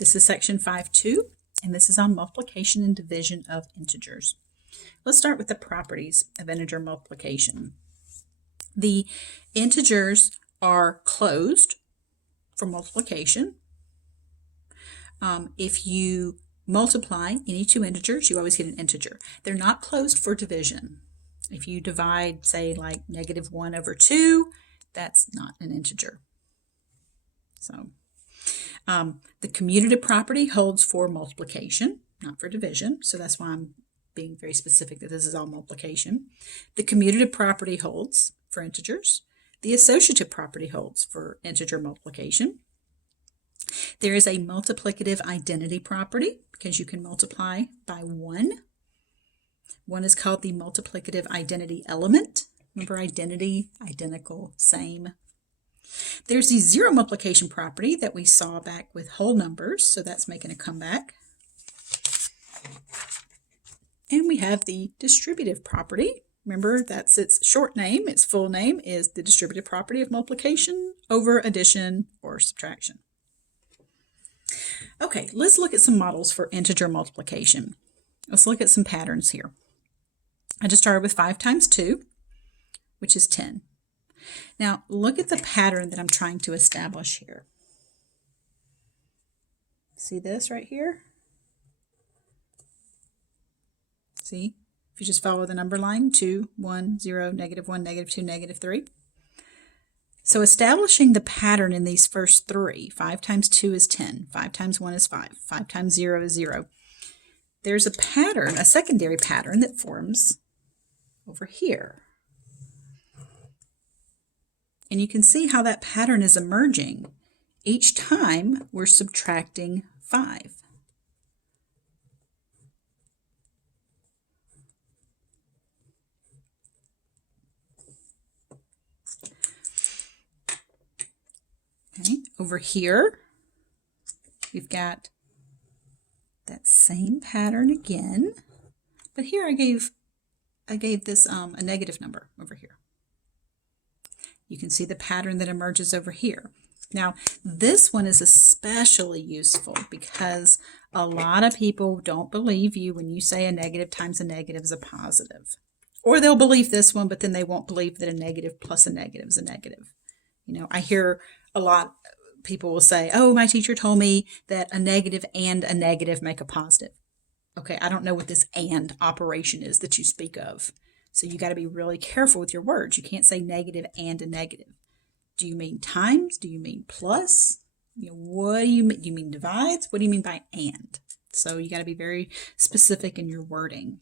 This is section 5.2, and this is on multiplication and division of integers. Let's start with the properties of integer multiplication. The integers are closed for multiplication. If you multiply any two integers, you always get an integer. They're not closed for division. If you divide, say, like -1/2, that's not an integer. So the commutative property holds for multiplication, not for division. So that's why I'm being very specific that this is all multiplication. The commutative property holds for integers. The associative property holds for integer multiplication. There is a multiplicative identity property because you can multiply by 1. One is called the multiplicative identity element. Remember identity, identical, same. There's the zero multiplication property that we saw back with whole numbers, so that's making a comeback. And we have the distributive property. Remember, that's its short name. Its full name is the distributive property of multiplication over addition or subtraction. Okay, let's look at some models for integer multiplication. Let's look at some patterns here. I just started with 5 times 2, which is 10. Now, look at the pattern that I'm trying to establish here. See this right here? See? If you just follow the number line, 2, 1, 0, -1, -2, -3. So establishing the pattern in these first three, 5 times 2 is 10, 5 times 1 is 5, 5 times 0 is 0. There's a pattern, a secondary pattern that forms over here. And you can see how that pattern is emerging. Each time we're subtracting 5. Okay, over here, we've got that same pattern again, but here I gave this a negative number over here. You can see the pattern that emerges over here. Now, this one is especially useful because a lot of people don't believe you when you say a negative times a negative is a positive. Or they'll believe this one, but then they won't believe that a negative plus a negative is a negative. You know, I hear a lot of people will say, oh, my teacher told me that a negative and a negative make a positive. Okay, I don't know what this and operation is that you speak of. So you got to be really careful with your words. You can't say negative and a negative. Do you mean times? Do you mean plus? You know, what do you mean? Do you mean divides? What do you mean by and? So you got to be very specific in your wording.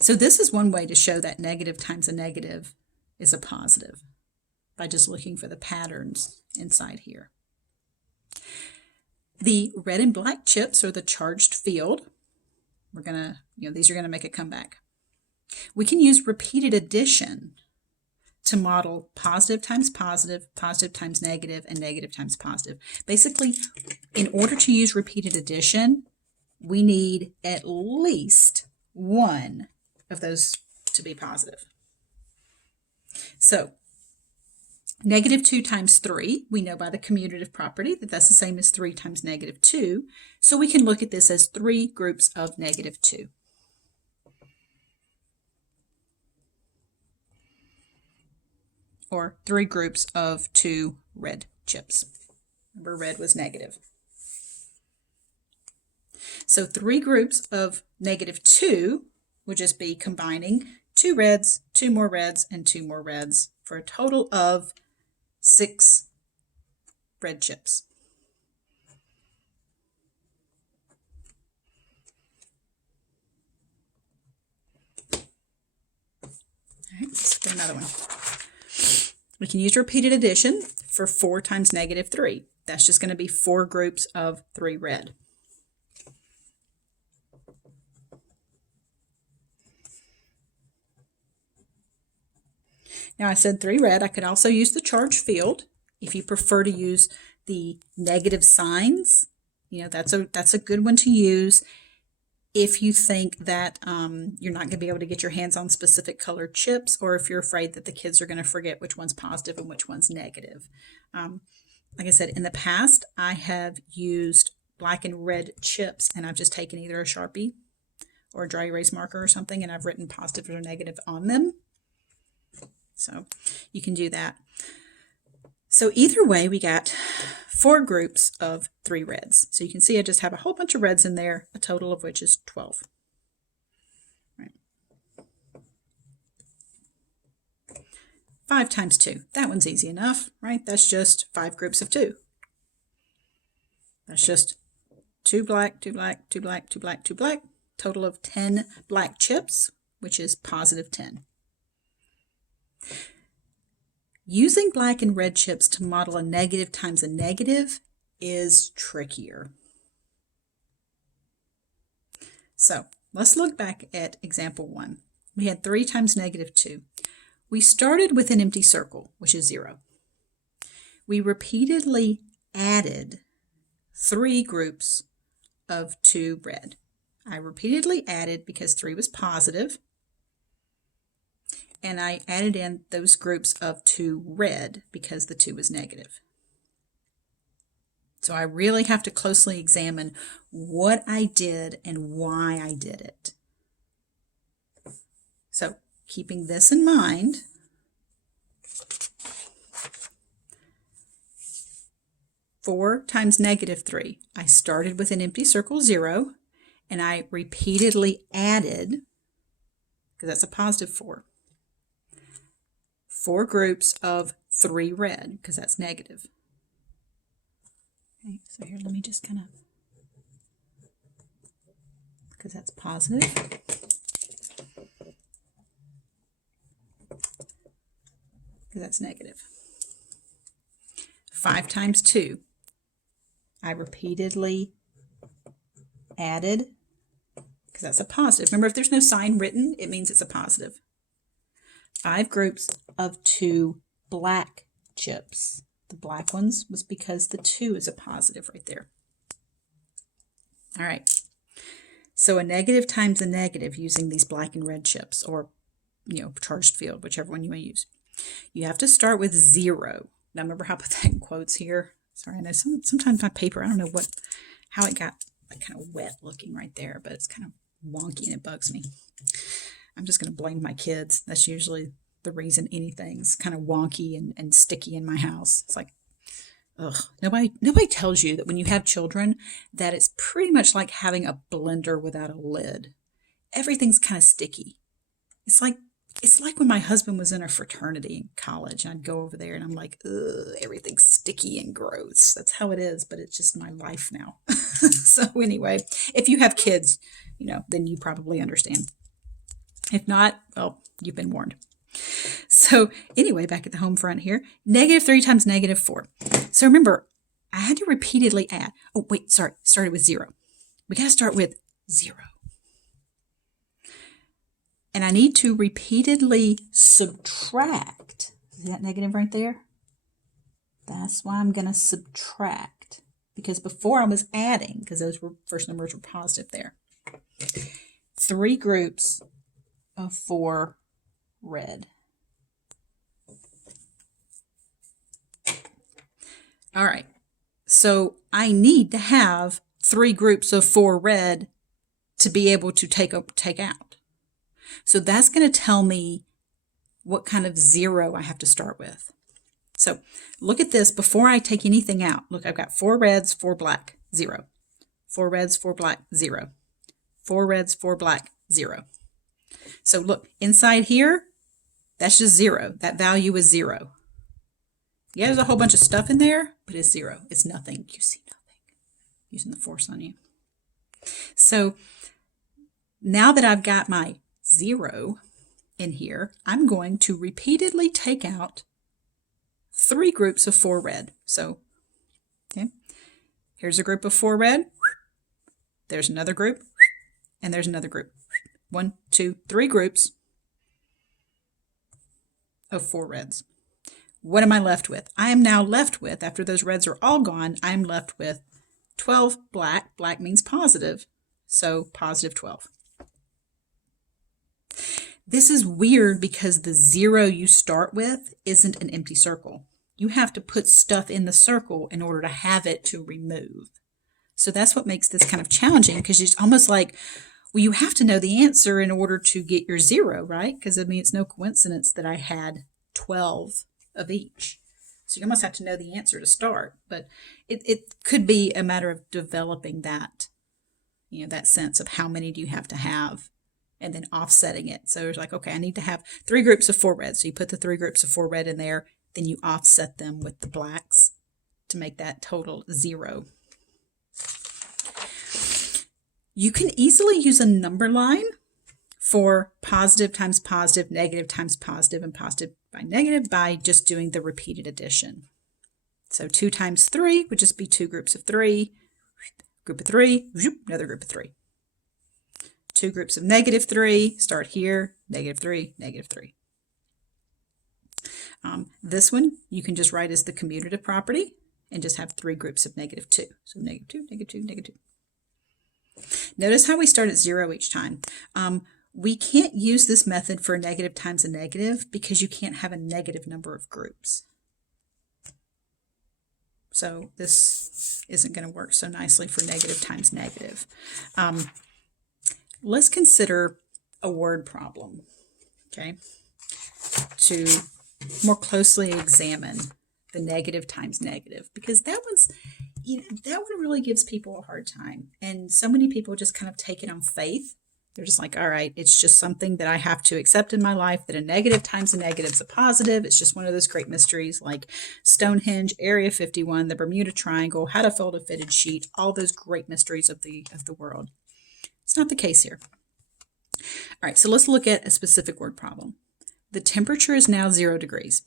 So this is one way to show that negative times a negative is a positive, by just looking for the patterns inside here. The red and black chips are the charged field. We're going to, these are going to make a comeback. We can use repeated addition to model positive times positive, positive times negative, and negative times positive. Basically, in order to use repeated addition, we need at least one of those to be positive. So, -2 times 3, we know by the commutative property that that's the same as 3 times -2. So we can look at this as 3 groups of -2. Or 3 groups of 2 red chips. Remember, red was negative. So 3 groups of -2 would just be combining 2 reds, 2 more reds, and 2 more reds for a total of 6 red chips. All right, let's get another one. We can use repeated addition for 4 times -3. That's just going to be 4 groups of 3 red. Now I said 3 red. I could also use the charge field. If you prefer to use the negative signs, that's a good one to use. If you think that you're not going to be able to get your hands on specific colored chips, or if you're afraid that the kids are going to forget which one's positive and which one's negative. like I said, in the past, I have used black and red chips, and I've just taken either a Sharpie or a dry erase marker or something, and I've written positive or negative on them. So you can do that. So either way, we got 4 groups of 3 reds. So you can see I just have a whole bunch of reds in there, a total of which is 12. Right. 5 times 2. That one's easy enough, right? That's just 5 groups of 2. That's just 2 black, 2 black, 2 black, 2 black, 2 black. Total of 10 black chips, which is positive 10. Using black and red chips to model a negative times a negative is trickier. So let's look back at example 1. We had 3 times negative 2. We started with an empty circle, which is 0. We repeatedly added 3 groups of 2 red. I repeatedly added because 3 was positive, and I added in those groups of 2 red because the 2 was negative. So I really have to closely examine what I did and why I did it. So keeping this in mind, four times negative 3. I started with an empty circle 0, and I repeatedly added, because that's a positive 4, 4 groups of 3 red, because that's negative. Okay, so here, let me just kind of, because that's positive. Because that's negative. 5 times 2. I repeatedly added, because that's a positive. Remember, if there's no sign written, it means it's a positive. 5 groups of 2 black chips. The black ones was because the 2 is a positive right there. All right. So a negative times a negative using these black and red chips, or, charged field, whichever one you want to use. You have to start with 0. Now remember how I put that in quotes here? Sorry, I know sometimes my paper, I don't know how it got kind of wet looking right there, but it's kind of wonky and it bugs me. I'm just going to blame my kids. That's usually the reason anything's kind of wonky and sticky in my house. It's like, ugh. Nobody tells you that when you have children that it's pretty much like having a blender without a lid. Everything's kind of sticky. It's like when my husband was in a fraternity in college, and I'd go over there and I'm like, ugh, everything's sticky and gross. That's how it is, but it's just my life now. So anyway, if you have kids, then you probably understand. If not, well, you've been warned. So anyway, back at the home front here, negative 3 times negative 4. So remember, I had to repeatedly add. Oh, wait, sorry, started with 0. We got to start with 0. And I need to repeatedly subtract. See that negative right there? That's why I'm going to subtract. Because before I was adding, because those first numbers were positive there. 3 groups of 4 red. All right. So I need to have 3 groups of 4 red to be able to take out. So that's going to tell me what kind of 0 I have to start with. So look at this before I take anything out. Look, I've got 4 reds, 4 black, 0. 4 reds, 4 black, 0. 4 reds, 4 black, 0. So look, inside here, that's just 0. That value is 0. Yeah, there's a whole bunch of stuff in there, but it's 0. It's nothing. You see nothing. Using the force on you. So now that I've got my 0 in here, I'm going to repeatedly take out 3 groups of 4 red. So, okay, here's a group of 4 red. There's another group, and there's another group. 1, 2, 3 groups of 4 reds. What am I left with? I am now left with, after those reds are all gone, I'm left with 12 black. Black means positive, so positive 12. This is weird because the 0 you start with isn't an empty circle. You have to put stuff in the circle in order to have it to remove. So that's what makes this kind of challenging, because it's almost like, well, you have to know the answer in order to get your 0, right? Because I mean, it's no coincidence that I had 12 of each. So you almost have to know the answer to start. But it could be a matter of developing that, that sense of how many do you have to have, and then offsetting it. So it's like, okay, I need to have 3 groups of 4 red. So you put the 3 groups of 4 red in there, then you offset them with the blacks to make that total 0. You can easily use a number line for positive times positive, negative times positive, and positive by negative by just doing the repeated addition. So 2 times 3 would just be 2 groups of 3, group of 3, another group of 3. 2 groups of negative 3, start here, negative 3, negative 3. This one you can just write as the commutative property and just have 3 groups of negative 2. So negative 2, negative 2, negative 2. Notice how we start at 0 each time. We can't use this method for a negative times a negative because you can't have a negative number of groups. So this isn't going to work so nicely for negative times negative. Let's consider a word problem, okay, to more closely examine the negative times negative, because that one's, that one really gives people a hard time. And so many people just kind of take it on faith. They're just like, all right, it's just something that I have to accept in my life, that a negative times a negative is a positive. It's just one of those great mysteries like Stonehenge, Area 51, the Bermuda Triangle, how to fold a fitted sheet, all those great mysteries of the world. It's not the case here. All right, so let's look at a specific word problem. The temperature is now 0 degrees.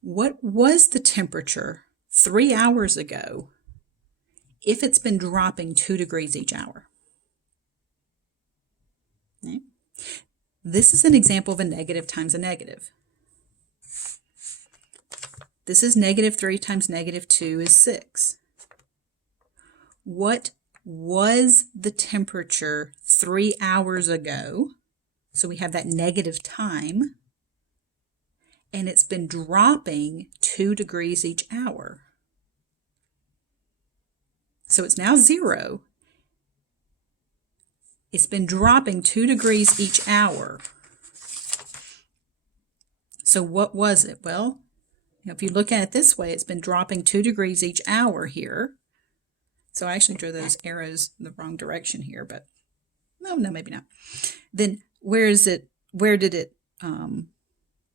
What was the temperature 3 hours ago if it's been dropping 2 degrees each hour? Okay. This is an example of a negative times a negative. This is negative 3 times negative 2 is 6. What was the temperature 3 hours ago? So we have that negative time, and it's been dropping 2 degrees each hour. So it's now 0. It's been dropping 2 degrees each hour. So what was it? Well, if you look at it this way, it's been dropping 2 degrees each hour here. So I actually drew those arrows in the wrong direction here, but no, maybe not. Then where did it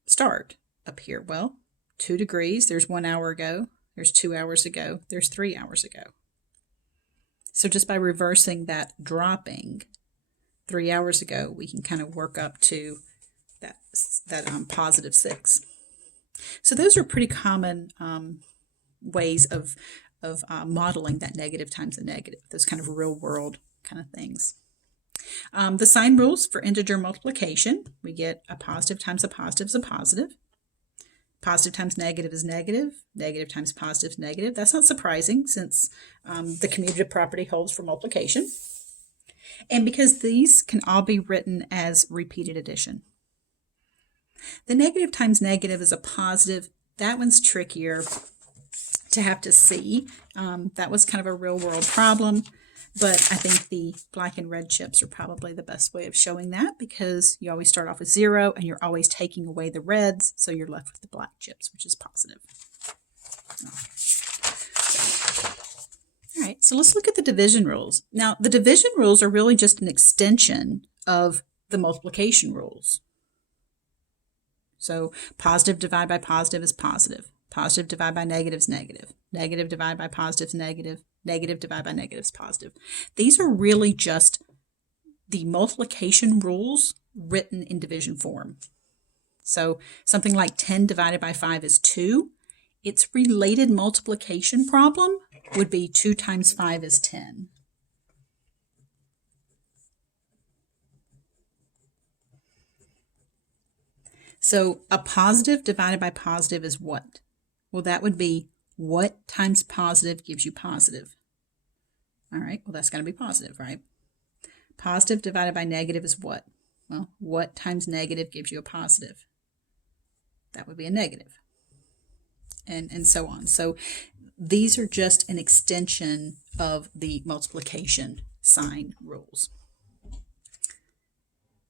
start? Up here. Well, 2 degrees, there's 1 hour ago, there's 2 hours ago, there's 3 hours ago. So just by reversing that dropping 3 hours ago, we can kind of work up to that positive 6. So those are pretty common ways of modeling that negative times a negative, those kind of real world kind of things. The sign rules for integer multiplication, we get a positive times a positive is a positive. Positive times negative is negative. Negative times positive is negative. That's not surprising since the commutative property holds for multiplication. And because these can all be written as repeated addition. The negative times negative is a positive. That one's trickier to have to see. That was kind of a real world problem. But I think the black and red chips are probably the best way of showing that, because you always start off with 0 and you're always taking away the reds, so you're left with the black chips, which is positive. All right, so let's look at the division rules. Now, the division rules are really just an extension of the multiplication rules. So positive divided by positive is positive. Positive divided by negative is negative. Negative divided by positive is negative. Negative divided by negative is positive. These are really just the multiplication rules written in division form. So something like 10 divided by 5 is 2. Its related multiplication problem would be 2 times 5 is 10. So a positive divided by positive is what? Well, that would be what times positive gives you positive. All right, well, that's going to be positive, right? Positive divided by negative is what? Well, what times negative gives you a positive? That would be a negative. and so on. So these are just an extension of the multiplication sign rules.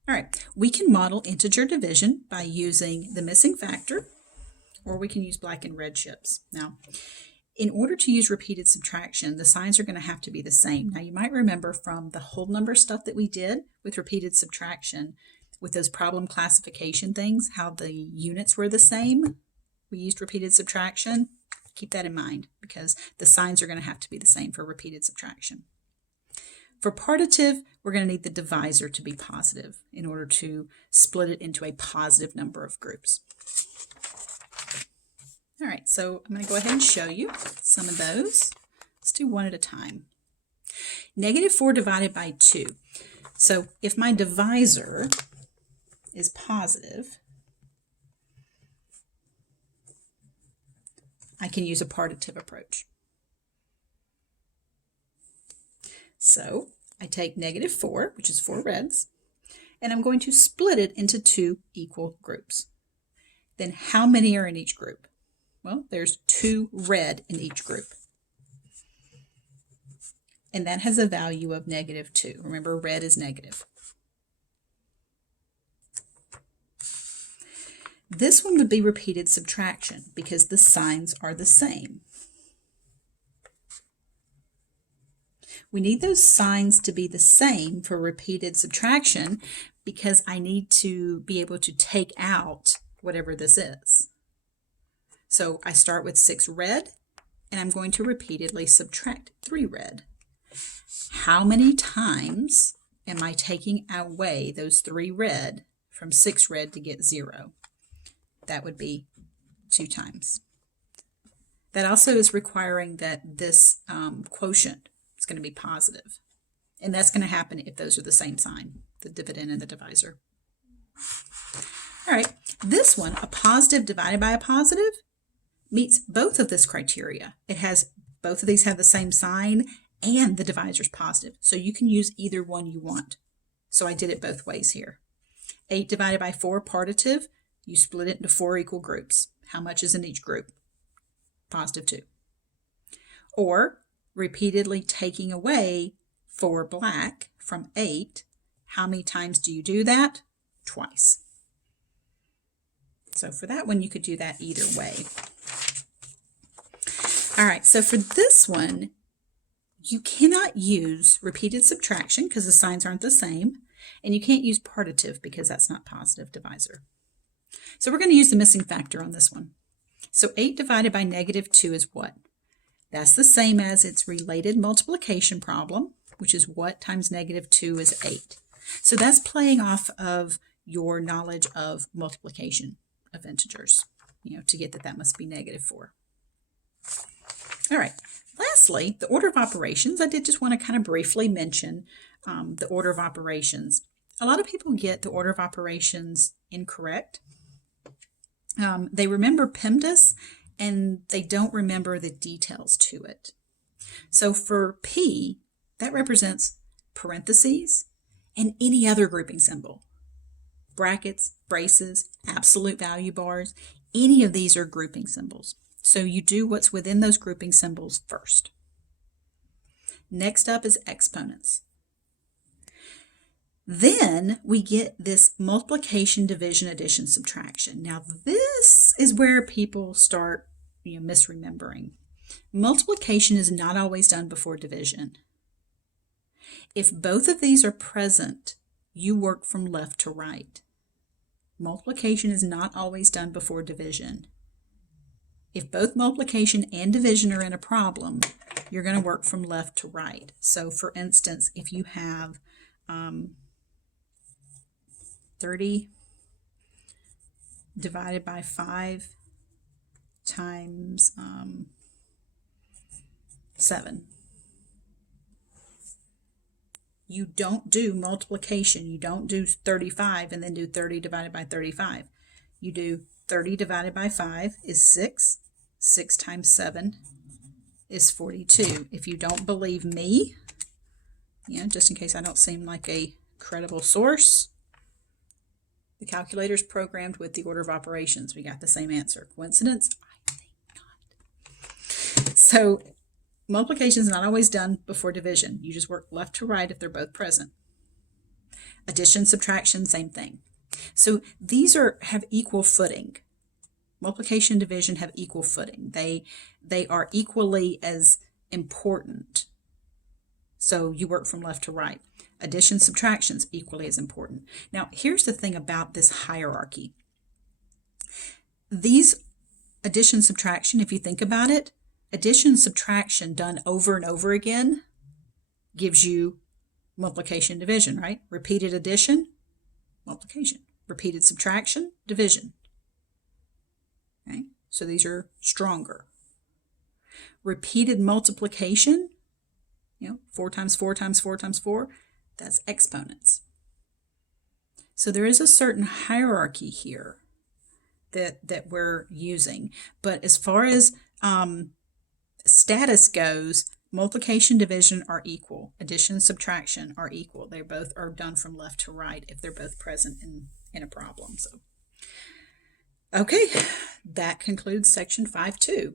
All right, we can model integer division by using the missing factor, or we can use black and red chips. Now, in order to use repeated subtraction, the signs are going to have to be the same. Now, you might remember from the whole number stuff that we did with repeated subtraction, with those problem classification things, how the units were the same. We used repeated subtraction. Keep that in mind because the signs are going to have to be the same for repeated subtraction. For partitive, we're going to need the divisor to be positive in order to split it into a positive number of groups. All right, so I'm going to go ahead and show you some of those. Let's do one at a time. -4 divided by 2. So if my divisor is positive, I can use a partitive approach. So I take -4, which is 4 reds, and I'm going to split it into 2 equal groups. Then how many are in each group? Well, there's 2 red in each group. And that has a value of -2. Remember, red is negative. This one would be repeated subtraction because the signs are the same. We need those signs to be the same for repeated subtraction because I need to be able to take out whatever this is. So I start with 6 red, and I'm going to repeatedly subtract 3 red. How many times am I taking away those 3 red from 6 red to get 0? That would be 2 times. That also is requiring that this quotient is going to be positive. And that's going to happen if those are the same sign, the dividend and the divisor. All right, this one, a positive divided by a positive, meets both of this criteria. It has, both of these have the same sign and the divisor is positive. So you can use either one you want. So I did it both ways here. 8 divided by 4, partitive, you split it into 4 equal groups. How much is in each group? +2. Or repeatedly taking away 4 black from 8. How many times do you do that? Twice. So for that one, you could do that either way. All right, so for this one, you cannot use repeated subtraction because the signs aren't the same, and you can't use partitive because that's not positive divisor. So we're going to use the missing factor on this one. So 8 divided by -2 is what? That's the same as its related multiplication problem, which is what times -2 is 8. So that's playing off of your knowledge of multiplication of integers, to get that must be -4. All right, lastly, the order of operations. I did just want to kind of briefly mention the order of operations. A lot of people get the order of operations incorrect. They remember PEMDAS and they don't remember the details to it. So for P, that represents parentheses and any other grouping symbol. Brackets, braces, absolute value bars, any of these are grouping symbols. So you do what's within those grouping symbols first. Next up is exponents. Then we get this multiplication, division, addition, subtraction. Now this is where people start misremembering. Multiplication is not always done before division. If both of these are present, you work from left to right. Multiplication is not always done before division. If both multiplication and division are in a problem, you're going to work from left to right. So for instance, if you have 30 divided by 5 times 7. You don't do multiplication. You don't do 35 and then do 30 divided by 35. You do 30 divided by 5 is 6. 6 times 7 is 42. If you don't believe me, just in case I don't seem like a credible source, the calculator's programmed with the order of operations. We got the same answer. Coincidence? I think not. So multiplication is not always done before division. You just work left to right if they're both present. Addition, subtraction, same thing. So these have equal footing. Multiplication and division have equal footing. They are equally as important. So you work from left to right. Addition, subtractions, equally as important. Now, here's the thing about this hierarchy. These addition, subtraction, if you think about it, addition, subtraction done over and over again gives you multiplication, division, right? Repeated addition, multiplication. Repeated subtraction, division. Okay? So these are stronger. Repeated multiplication, 4 times 4 times 4 times 4, that's exponents. So there is a certain hierarchy here that we're using. But as far as status goes, multiplication, division are equal. Addition, subtraction are equal. They both are done from left to right if they're both present in a problem. So, okay, that concludes section 5.2.